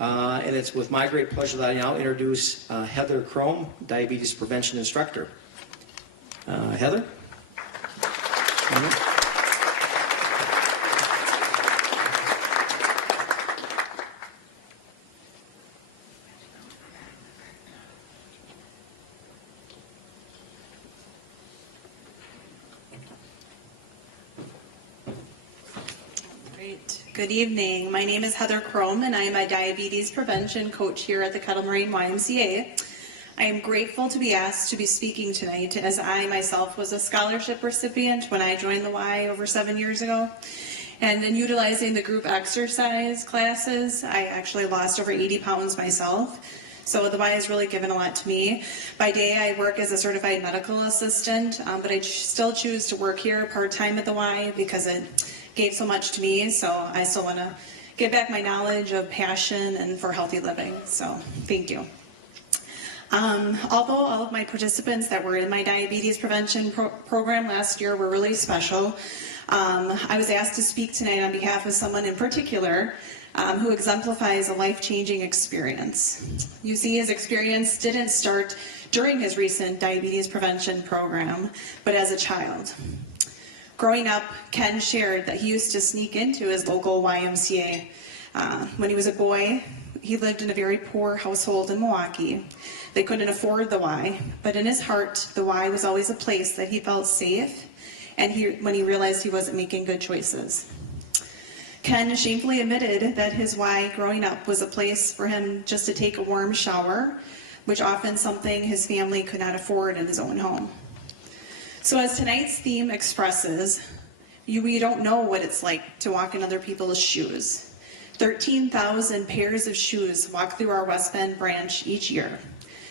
And it's with my great pleasure that I now introduce Heather Crome, Diabetes Prevention Instructor. Heather? Good evening. My name is Heather Crome, and I am a diabetes prevention coach here at the Kettle Moraine YMCA. I am grateful to be asked to be speaking tonight, as I myself was a scholarship recipient when I joined the Y over 7 years ago. And in utilizing the group exercise classes, I actually lost over 80 pounds myself. So the Y has really given a lot to me. By day, I work as a certified medical assistant, but I still choose to work here part-time at the Y because it gave so much to me, so I still want to give back my knowledge of passion and for healthy living, so thank you. Although all of my participants that were in my diabetes prevention program last year were really special, I was asked to speak tonight on behalf of someone in particular who exemplifies a life-changing experience. You see, his experience didn't start during his recent diabetes prevention program, but as a child. Growing up, Ken shared that he used to sneak into his local YMCA. When he was a boy, he lived in a very poor household in Milwaukee. They couldn't afford the Y, but in his heart, the Y was always a place that he felt safe, and when he realized he wasn't making good choices. Ken shamefully admitted that his Y growing up was a place for him just to take a warm shower, which often something his family could not afford in his own home. So as tonight's theme expresses, we don't know what it's like to walk in other people's shoes. 13,000 pairs of shoes walk through our West Bend branch each year.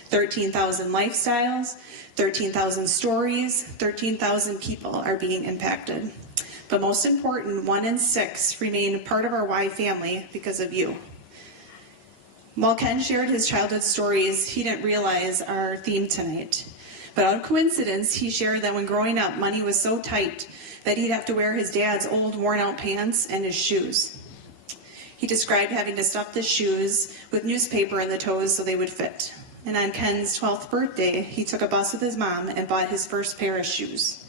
13,000 lifestyles, 13,000 stories, 13,000 people are being impacted. But most important, 1 in 6 remain part of our Y family because of you. While Ken shared his childhood stories, he didn't realize our theme tonight. But out of coincidence, he shared that when growing up, money was so tight that he'd have to wear his dad's old worn-out pants and his shoes. He described having to stuff the shoes with newspaper in the toes so they would fit. And on Ken's 12th birthday, he took a bus with his mom and bought his first pair of shoes.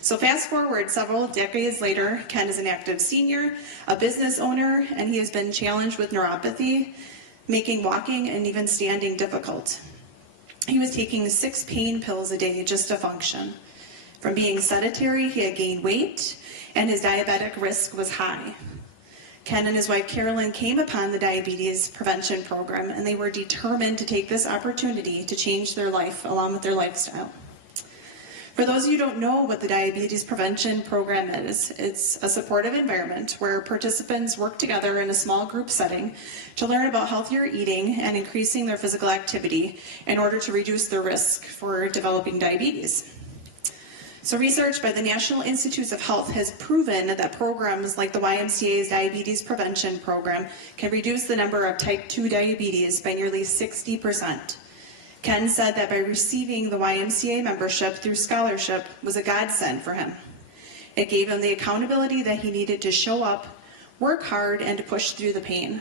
So fast forward several decades later, Ken is an active senior, a business owner, and he has been challenged with neuropathy, making walking and even standing difficult. He was taking 6 pain pills a day just to function. From being sedentary, he had gained weight, and his diabetic risk was high. Ken and his wife Carolyn came upon the diabetes prevention program, and they were determined to take this opportunity to change their life along with their lifestyle. For those of you who don't know what the diabetes prevention program is, it's a supportive environment where participants work together in a small group setting to learn about healthier eating and increasing their physical activity in order to reduce their risk for developing diabetes. So research by the National Institutes of Health has proven that programs like the YMCA's Diabetes Prevention Program can reduce the number of type 2 diabetes by nearly 60%. Ken said that by receiving the YMCA membership through scholarship was a godsend for him. It gave him the accountability that he needed to show up, work hard, and to push through the pain.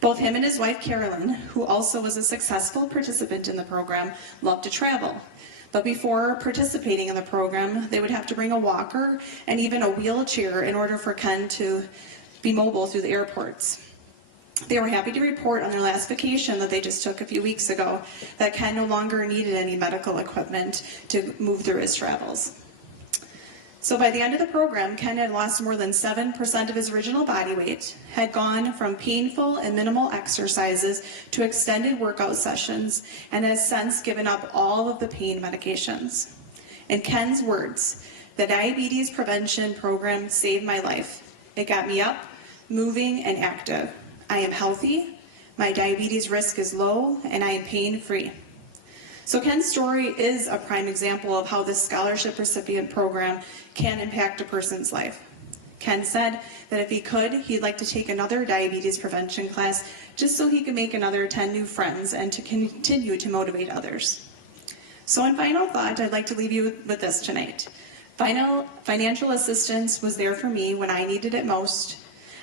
Both him and his wife Carolyn, who also was a successful participant in the program, loved to travel. But before participating in the program, they would have to bring a walker and even a wheelchair in order for Ken to be mobile through the airports. They were happy to report on their last vacation that they just took a few weeks ago that Ken no longer needed any medical equipment to move through his travels. So by the end of the program, Ken had lost more than 7% of his original body weight, had gone from painful and minimal exercises to extended workout sessions, and has since given up all of the pain medications. In Ken's words, the diabetes prevention program saved my life. It got me up, moving, and active. I am healthy, my diabetes risk is low, and I am pain-free. So Ken's story is a prime example of how this scholarship recipient program can impact a person's life. Ken said that if he could, he'd like to take another diabetes prevention class just so he could make another 10 new friends and to continue to motivate others. So in final thought, I'd like to leave you with this tonight. Financial assistance was there for me when I needed it most.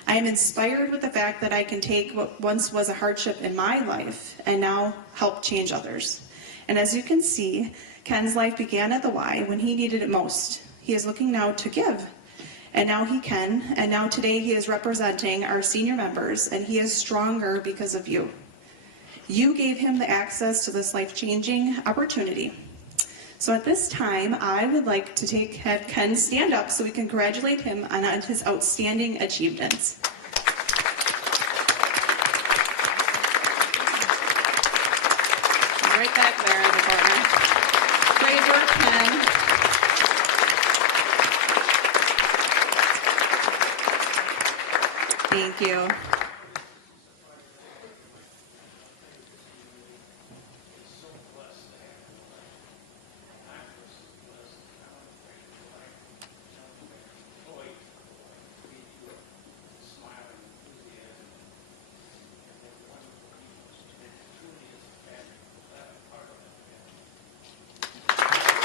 I am inspired with the fact that I can take what once was a hardship in my life and now help change others. And as you can see, Ken's life began at the Y when he needed it most. He is looking now to give. And now he can, and now today he is representing our senior members, and he is stronger because of you. You gave him the access to this life-changing opportunity. So at this time, I would like to have Ken stand up so we can congratulate him on his outstanding achievements. Right back there in the corner. Great work, Ken. Thank you.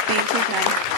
Thank you, Ken.